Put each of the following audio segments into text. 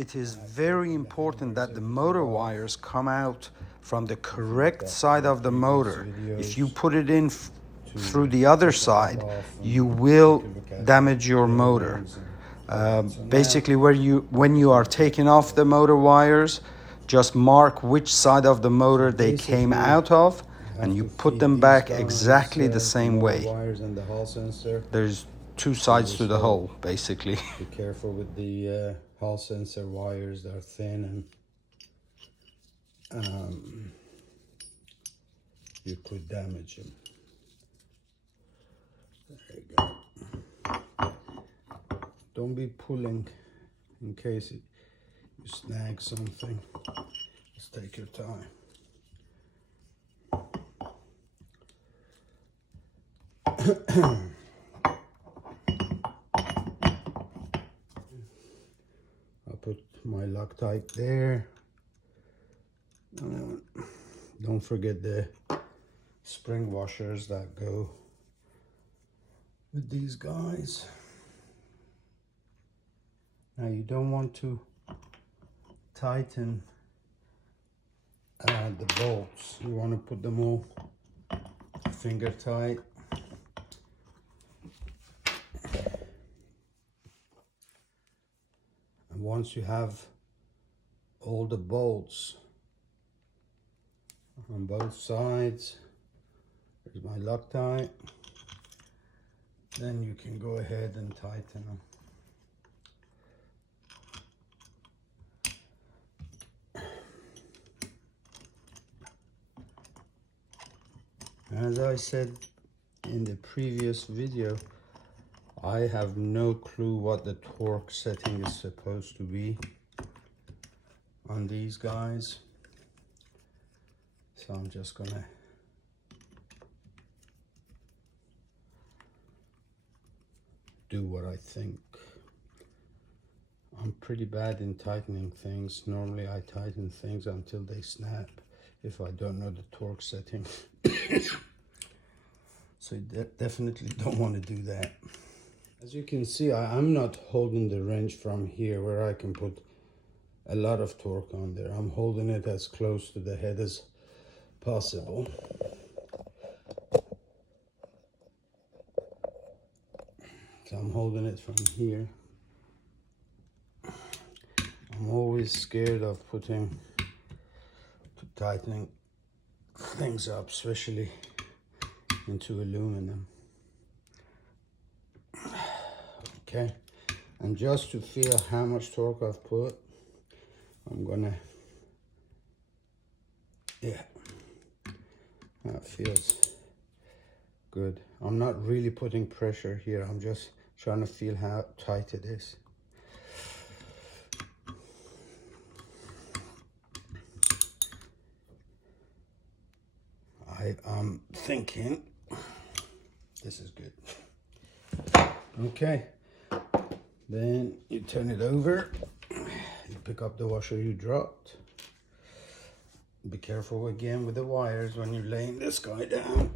it is very important that the motor wires come out from the correct side of the motor. If you put it in through the other side, you will damage your motor. Basically, when you are taking off the motor wires, just mark which side of the motor they came out of, and you put them back exactly the same way. There's two sides to the hole, basically. Be careful with the hall sensor wires. They're thin, and you could damage them. There you go. Don't be pulling in case you snag something. Just take your time. I'll put my Loctite there. Don't forget the spring washers that go with these guys. Now you don't want to tighten the bolts. You want to put them all finger tight. And once you have all the bolts on both sides, there's my Loctite, then you can go ahead and tighten them. As I said in the previous video, I have no clue what the torque setting is supposed to be on these guys. So I'm just gonna do what I think. I'm pretty bad in tightening things. Normally I tighten things until they snap if I don't know the torque setting. So you definitely don't want to do that. As you can see, I'm not holding the wrench from here where I can put a lot of torque on there. I'm holding it as close to the head as possible. So I'm holding it from here. I'm always scared of tightening things up, especially into aluminum. Okay, and just to feel how much torque I've put, I'm gonna, yeah, that feels good. I'm not really putting pressure here. I'm just trying to feel how tight it is. I'm thinking this is good. Okay, then you turn it over, you pick up the washer you dropped. Be careful again with the wires when you're laying this guy down.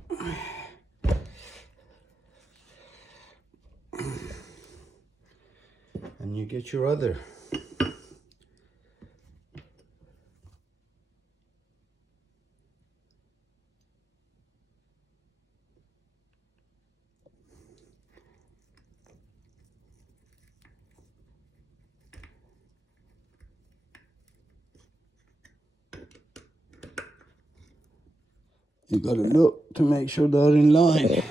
And you get your other. You gotta look to make sure they're in line.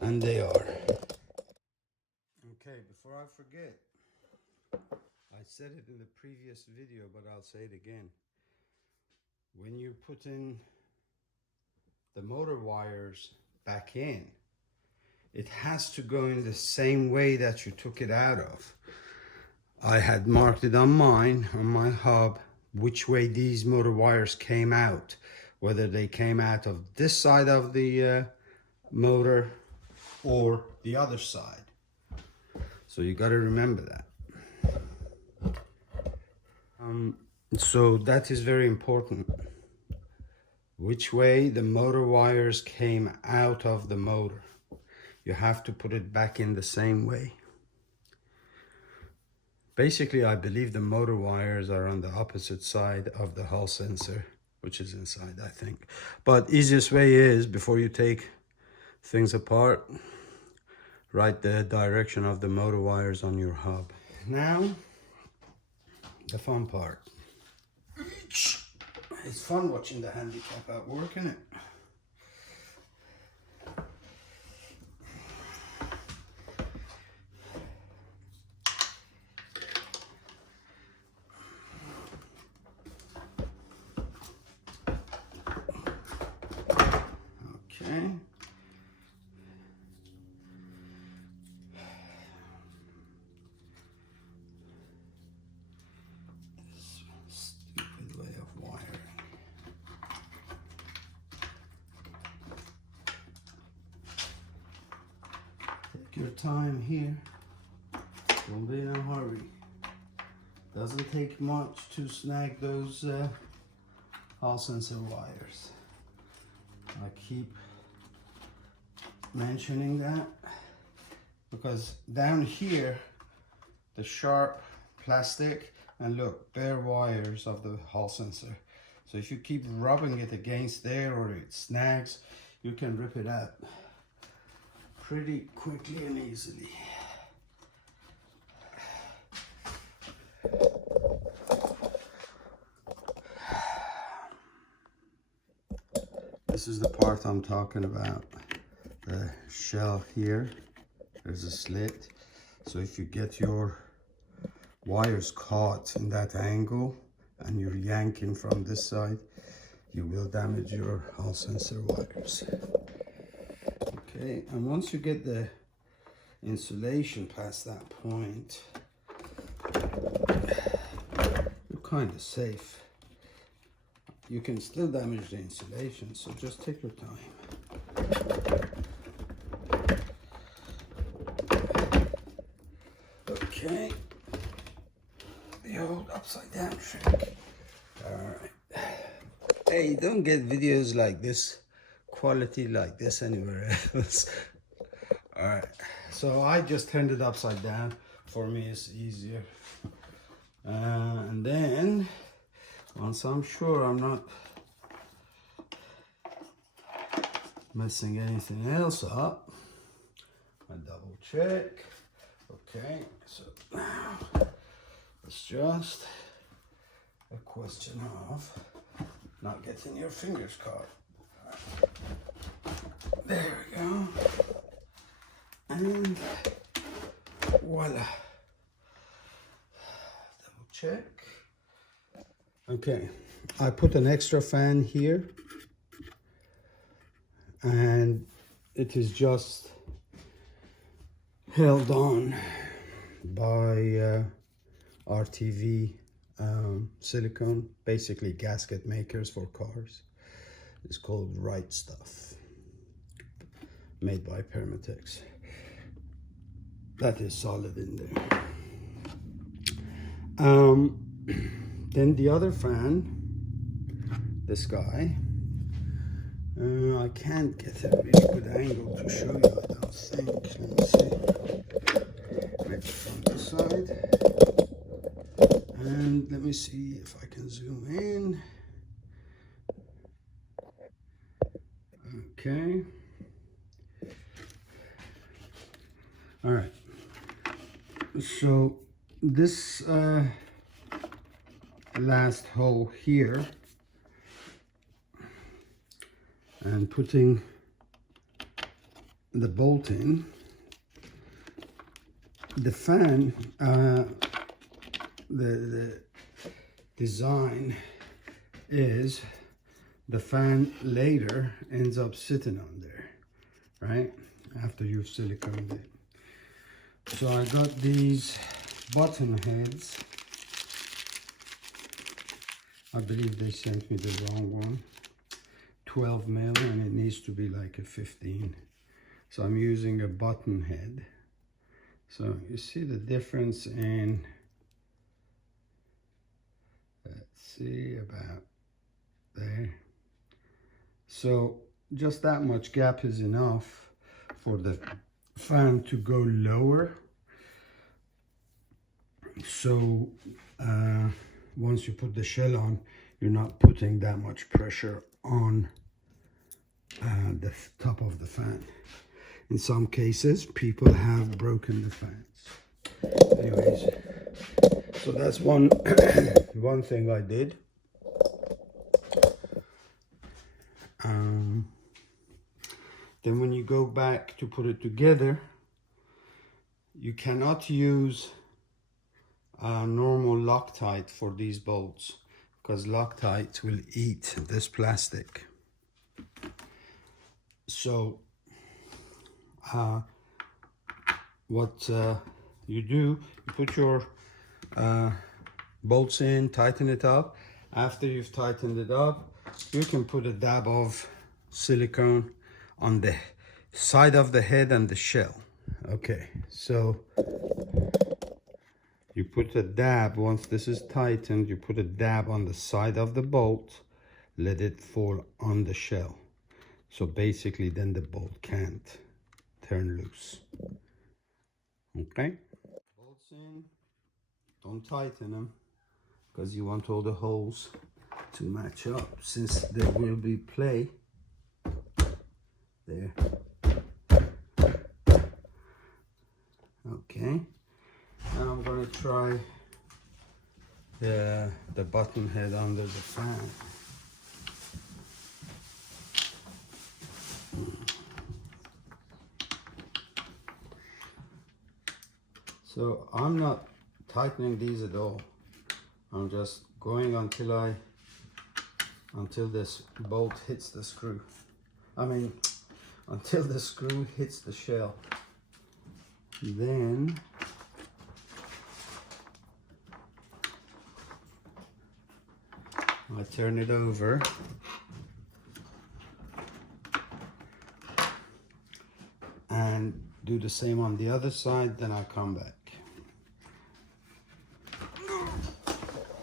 And they are. Okay, before I forget, I said it in the previous video, but I'll say it again. When you put in the motor wires back in, it has to go in the same way that you took it out of. I had marked it on mine, on my hub, which way these motor wires came out, whether they came out of this side of the motor or the other side. So you got to remember that. So that is very important. Which way the motor wires came out of the motor. You have to put it back in the same way. Basically, I believe the motor wires are on the opposite side of the Hall sensor, which is inside, I think. But easiest way is, before you take things apart, write the direction of the motor wires on your hub. Now, the fun part. It's fun watching the handicap at work, isn't it? Okay. This stupid way of wiring. Take your time here. Don't be in a hurry. Doesn't take much to snag those Hall sensor wires. I keep mentioning that because down here the sharp plastic and look, bare wires of the Hall sensor. So if you keep rubbing it against there or it snags, you can rip it out pretty quickly and easily. This is the part I'm talking about. The shell here, there's a slit. So if you get your wires caught in that angle and you're yanking from this side, you will damage your Hall sensor wires. Okay, and once you get the insulation past that point, you're kind of safe. You can still damage the insulation, so just take your time. Okay, the old upside down trick. Alright. Hey, you don't get videos like this, quality like this anywhere else. Alright, so I just turned it upside down. For me, it's easier. And then, once I'm sure I'm not messing anything else up, I double check. Okay, so now it's just a question of not getting your fingers caught. There we go. And voila. Double check. Okay, I put an extra fan here and it is just held on by RTV silicone, basically gasket makers for cars. It's called Right Stuff, made by Permatex. That is solid in there. Then the other fan, this guy, I can't get a really good angle to show you, I don't think. Let me see. Maybe from this side. And let me see if I can zoom in. Okay. All right. So this last hole here, and putting the bolt in, the fan, the design is the fan later ends up sitting on there, right? After you've siliconed it. So I got these button heads. I believe they sent me the wrong one. 12 mil, and it needs to be like a 15. So I'm using a button head. So you see the difference in, let's see, about there. So just that much gap is enough for the fan to go lower. So once you put the shell on, you're not putting that much pressure on the top of the fan. In some cases, people have broken the fans. Anyways, so that's one one thing I did. Then when you go back to put it together, you cannot use normal Loctite for these bolts, because Loctite will eat this plastic. So what you do, you put your bolts in, tighten it up. After you've tightened it up, you can put a dab of silicone on the side of the head and the shell. Okay, so you put a dab. Once this is tightened, you put a dab on the side of the bolt, let it fall on the shell. So basically then the bolt can't turn loose. Okay, bolts in, don't tighten them, because you want all the holes to match up, since there will be play there. Okay, now I'm going to try the button head under the fan. So I'm not tightening these at all. I'm just going until this bolt hits the screw. Until the screw hits the shell. Then I turn it over and do the same on the other side, then I come back.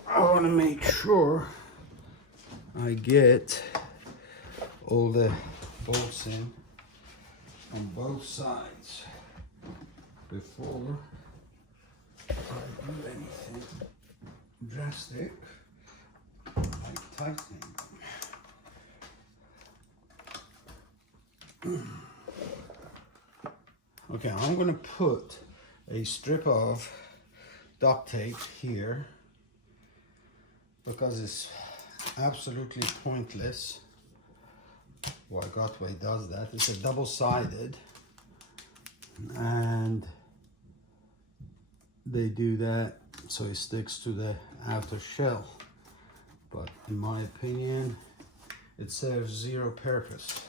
I want to make sure I get all the bolts in on both sides before I do anything drastic like tightening them. Okay, I'm going to put a strip of duct tape here because it's absolutely pointless. Why Gotway does that. It's a double-sided, and they do that so it sticks to the outer shell. But in my opinion, it serves zero purpose.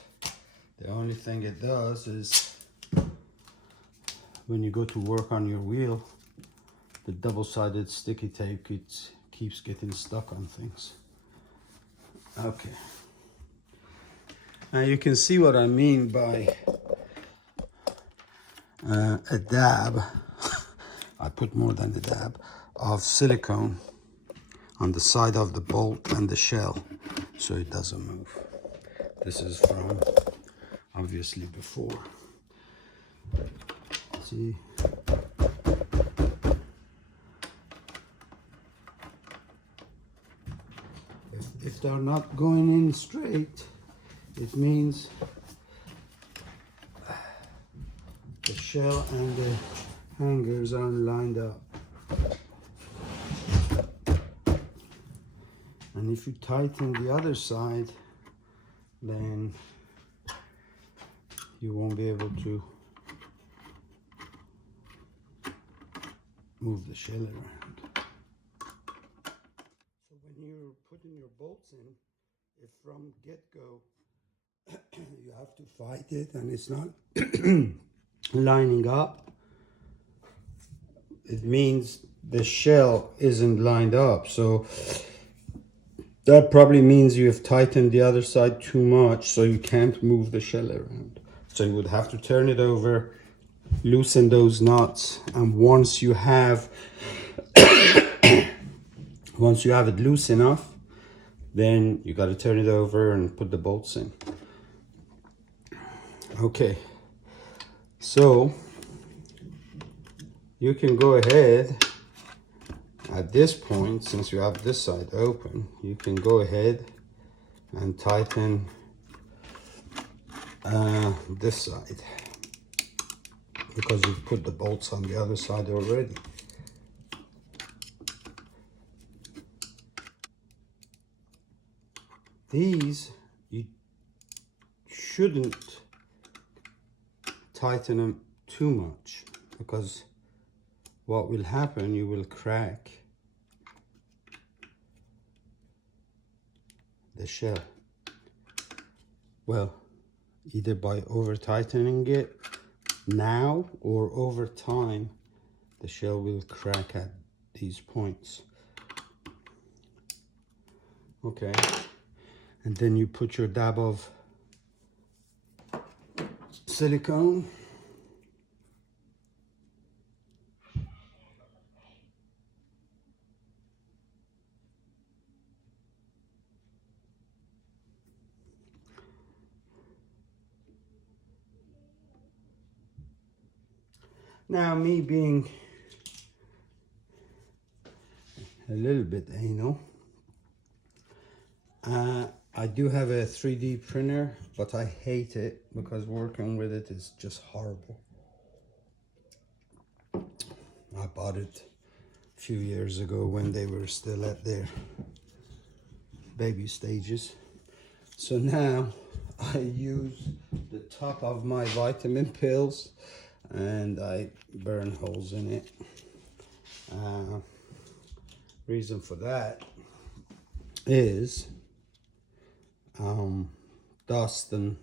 The only thing it does is when you go to work on your wheel, the double-sided sticky tape keeps getting stuck on things. Okay. Now you can see what I mean by a dab. I put more than a dab of silicone on the side of the bolt and the shell so it doesn't move. This is from obviously before. See? If they're not going in straight, it means the shell and the hangers aren't lined up. And if you tighten the other side, then you won't be able to move the shell around. So when you're putting your bolts in, if from get-go you have to fight it and it's not lining up, it means the shell isn't lined up. So that probably means you have tightened the other side too much, so you can't move the shell around. So you would have to turn it over, loosen those nuts, and once you have it loose enough, then you got to turn it over and put the bolts in. Okay, so you can go ahead at this point, since you have this side open, you can go ahead and tighten this side, because you've put the bolts on the other side already. These, you shouldn't tighten them too much, because what will happen, you will crack the shell. Well, either by over tightening it now or over time, the shell will crack at these points. Okay, and then you put your dab of silicone. Now, me being a little bit anal, I do have a 3D printer, but I hate it because working with it is just horrible. I bought it a few years ago when they were still at their baby stages. So now I use the top of my vitamin pills and I burn holes in it. Reason for that is dust and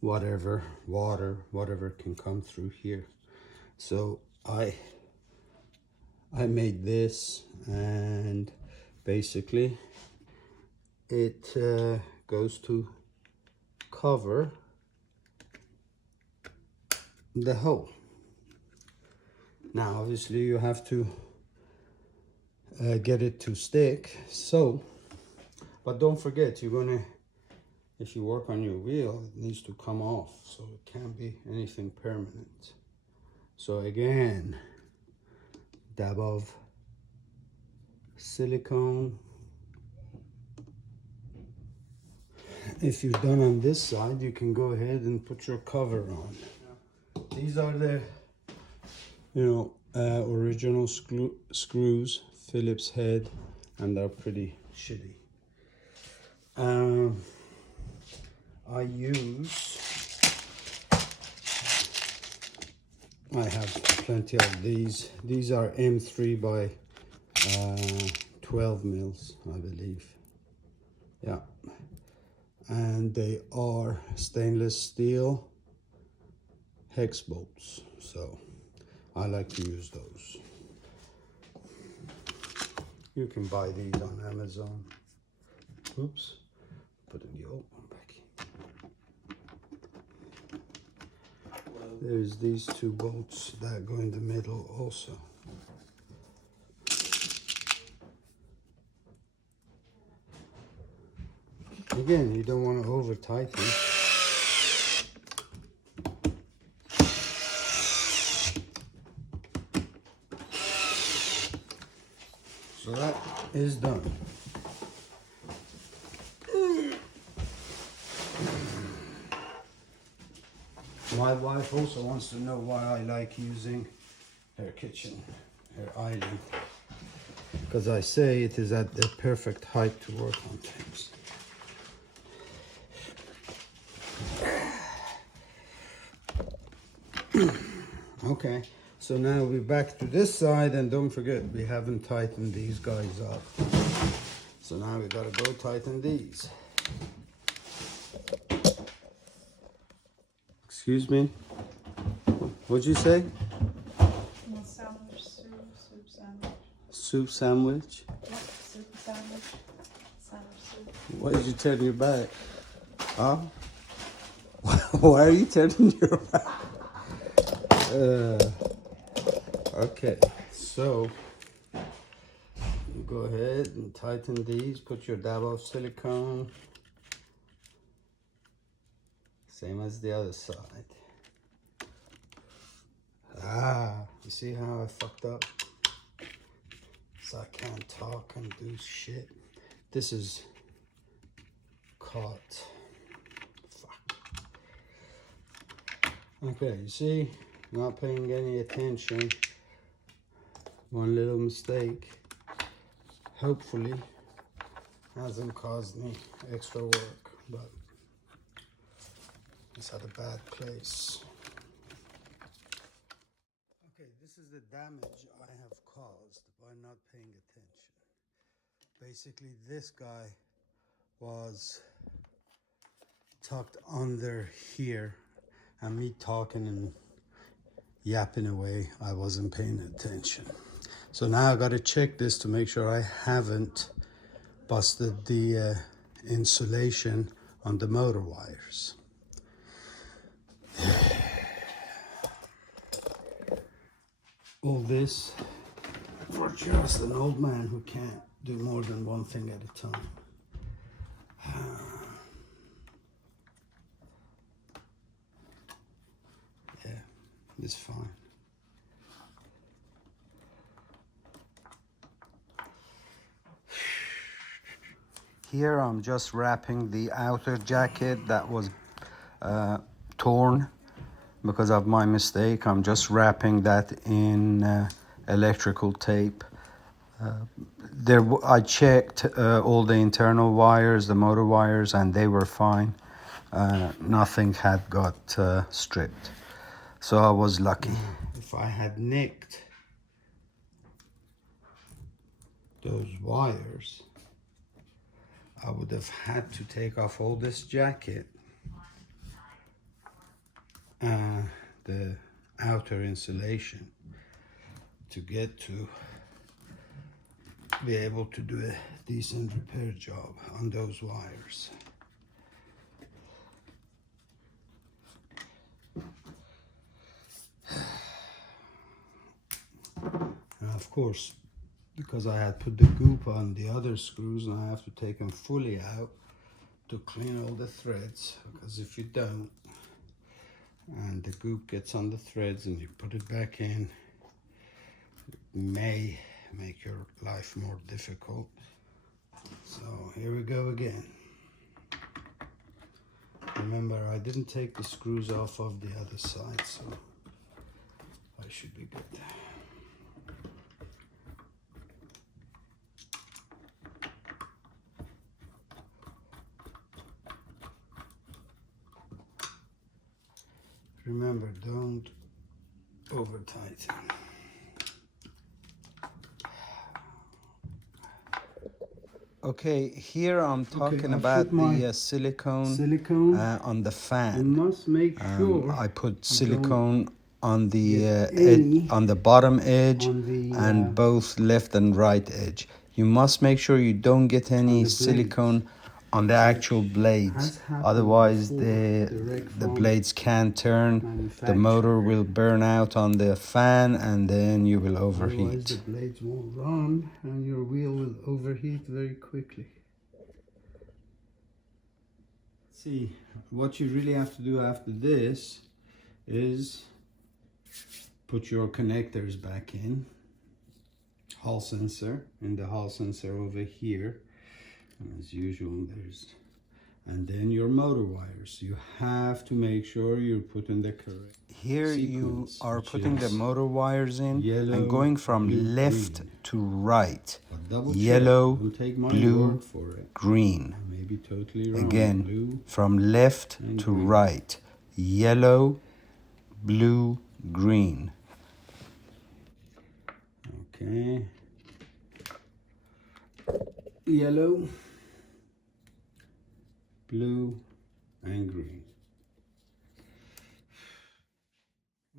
whatever, water, whatever can come through here. So I made this, and basically it goes to cover the hole. Now obviously you have to get it to stick, so, but don't forget, you're gonna, if you work on your wheel, it needs to come off, so it can't be anything permanent. So again, dab of silicone. If you're done on this side, you can go ahead and put your cover on. These are the, original screws, Phillips head, and they're pretty shitty. I have plenty of these. These are M3 by 12 mils, I believe. Yeah. And they are stainless steel hex bolts. So I like to use those. You can buy these on Amazon. Oops. Putting the old one back in. There's these two bolts that go in the middle also. Again, you don't want to over tighten. So that is done. My wife also wants to know why I like using her kitchen, her island. Because I say it is at the perfect height to work on things. Okay, so now we're back to this side, and don't forget, we haven't tightened these guys up. So now we gotta go tighten these. Excuse me? What'd you say? Sandwich, soup sandwich. Soup sandwich? Yep, soup sandwich. Sandwich soup. Why did you turn your back? Huh? Why are you turning your back? Okay, so you go ahead and tighten these, put your dab of silicone, same as the other side. You see how I fucked up? Since I can't talk and do shit. This is caught. Fuck. Okay, you see, not paying any attention. One little mistake, hopefully, hasn't caused me extra work, but it's at a bad place. Okay, this is the damage I have caused by not paying attention. Basically, this guy was tucked under here, and me talking and yapping away, I wasn't paying attention. So now I got to check this to make sure I haven't busted the insulation on the motor wires. All this for just an old man who can't do more than one thing at a time. Yeah, it's fine. Here I'm just wrapping the outer jacket that was torn because of my mistake. I'm just wrapping that in electrical tape. I checked all the internal wires, the motor wires, and they were fine. Nothing had got stripped, so I was lucky. If I had nicked those wires, I would have had to take off all this jacket, the outer insulation, to get to be able to do a decent repair job on those wires. And of course, because I had put the goop on the other screws, and I have to take them fully out to clean all the threads, because if you don't and the goop gets on the threads and you put it back in, it may make your life more difficult. So here we go again. Remember, I didn't take the screws off of the other side, so I should be good. Remember, don't over tighten. Okay, here I'm talking about the silicone on the fan. You must make sure I put silicone on the on the bottom edge and both left and right edge. You must make sure you don't get any silicone on the actual blades, otherwise the blades can't turn, the motor will burn out on the fan, and then you will overheat. Otherwise the blades won't run and your wheel will overheat very quickly. See, what you really have to do after this is put your connectors back in. Hall sensor, in the hall sensor over here. As usual, and then your motor wires. You have to make sure you're putting the correct Here you are putting the motor wires in yellow, and going from blue, left green. to right. Yellow, blue, green. I may be totally wrong. Again, blue, from left to green. right. Yellow, blue, green. Okay. Yellow, blue, and green.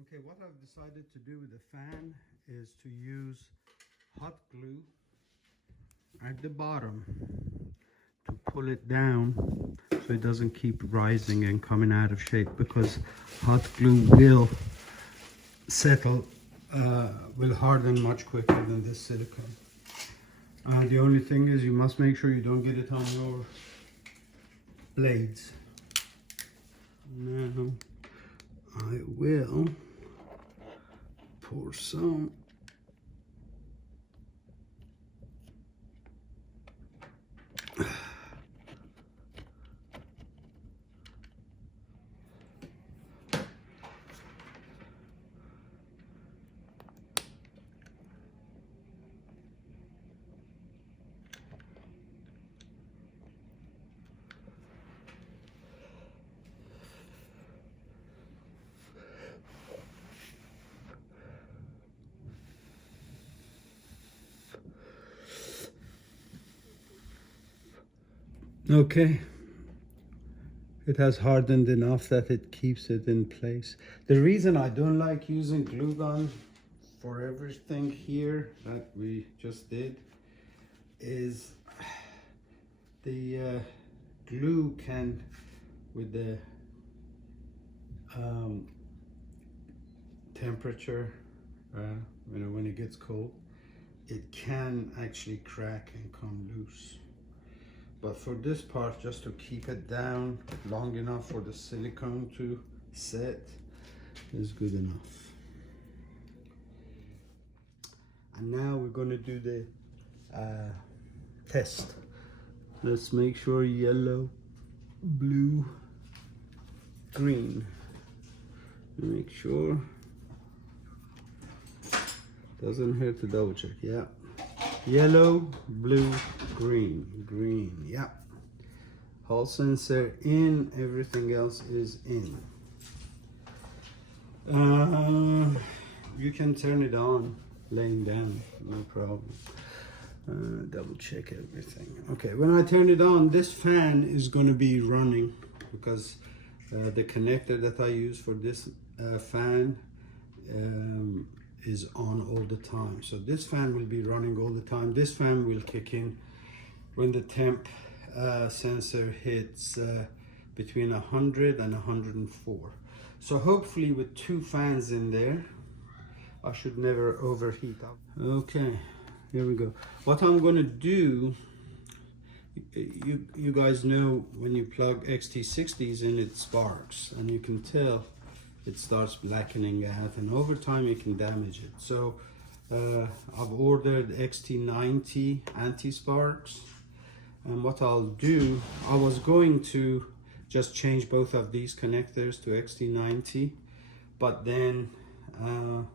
Okay, what I've decided to do with the fan is to use hot glue at the bottom to pull it down so it doesn't keep rising and coming out of shape, because hot glue will settle, will harden much quicker than this silicone. The only thing is you must make sure you don't get it on your blades. Now I will pour some Okay. It has hardened enough that it keeps it in place. The reason I don't like using glue gun for everything here that we just did is the glue can, with the temperature, when it gets cold, it can actually crack and come loose. But for this part, just to keep it down long enough for the silicone to set is good enough. And now we're going to do the test. Let's make sure yellow, blue, green. Make sure. Doesn't hurt to double check. Yeah. Yellow, blue, green. Green. Yeah. Hall sensor in. Everything else is in. You can turn it on laying down. No problem. Double check everything. Okay. When I turn it on, this fan is going to be running because the connector that I use for this fan is on all the time. So this fan will be running all the time. This fan will kick in when the temp sensor hits between 100 and 104. So hopefully with two fans in there, I should never overheat up. Okay, here we go. What I'm gonna do, you guys know when you plug XT60s in, it sparks, and you can tell it starts blackening out, and over time it can damage it. So I've ordered XT90 anti-sparks, and what I'll do, I was going to just change both of these connectors to XT90, but then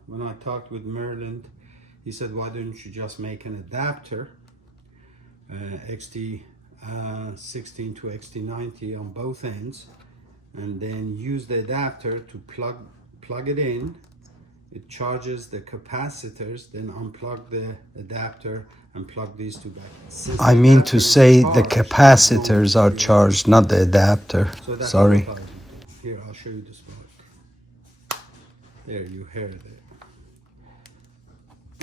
when I talked with Merlin, he said, why don't you just make an adapter, XT16 to XT90 on both ends, and then use the adapter to plug it in. It charges the capacitors, then unplug the adapter and plug these two back. I mean to say the capacitors are charged, not the adapter. So Sorry. Here, I'll show you the spark. There, you heard it.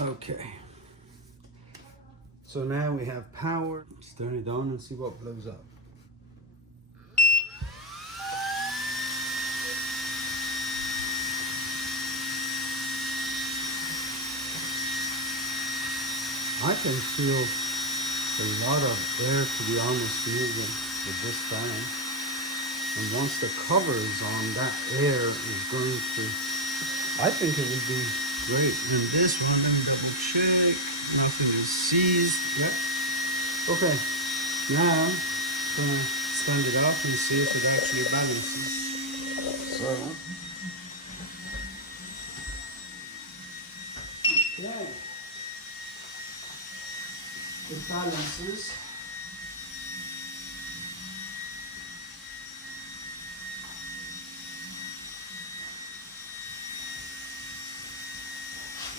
Okay. So now we have power. Let's turn it on and see what blows up. I can feel a lot of air, to be honest, moving with this fan. And once the cover is on, that air is going to, I think it will be great. And this one, let me double check. Nothing is seized. Yep. Okay. Now, I'm going to stand it up and see if it actually balances. So. Okay. It balances.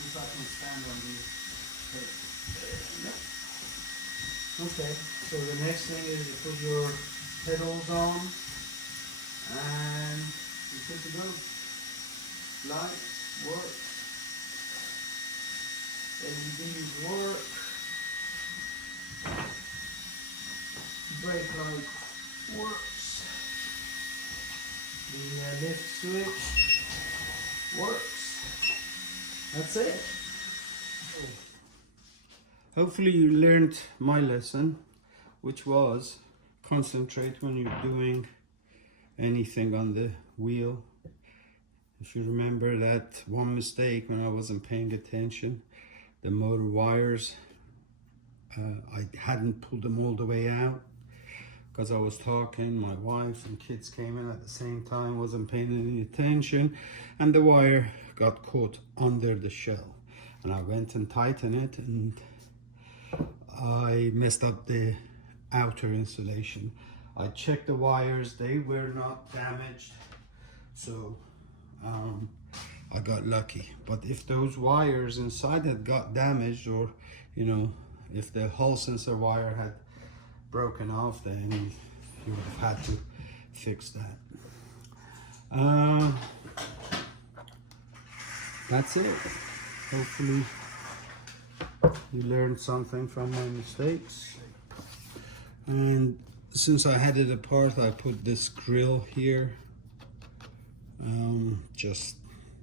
If I can stand on these. Okay, so the next thing is you put your pedals on and you put it on. Lights work. LEDs work. Brake light works. The lift switch works. That's it. Hopefully you learned my lesson, which was concentrate when you're doing anything on the wheel. If you remember that one mistake when I wasn't paying attention, the motor wires, I hadn't pulled them all the way out because I was talking, my wife and kids came in at the same time, wasn't paying any attention, and the wire got caught under the shell. And I went and tightened it, and I messed up the outer insulation. I checked the wires, they were not damaged, so I got lucky. But if those wires inside had got damaged, or if the Hall sensor wire had broken off, then you would have had to fix that. That's it. Hopefully you learned something from my mistakes. And since I had it apart, I put this grill here, just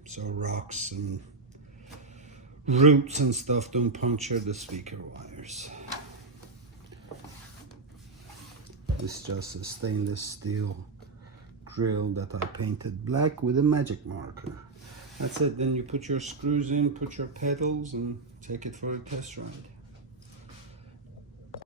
so rocks and roots and stuff don't puncture the speaker wires. This is just a stainless steel grill that I painted black with a magic marker. That's it. Then you put your screws in, put your pedals, and take it for a test ride.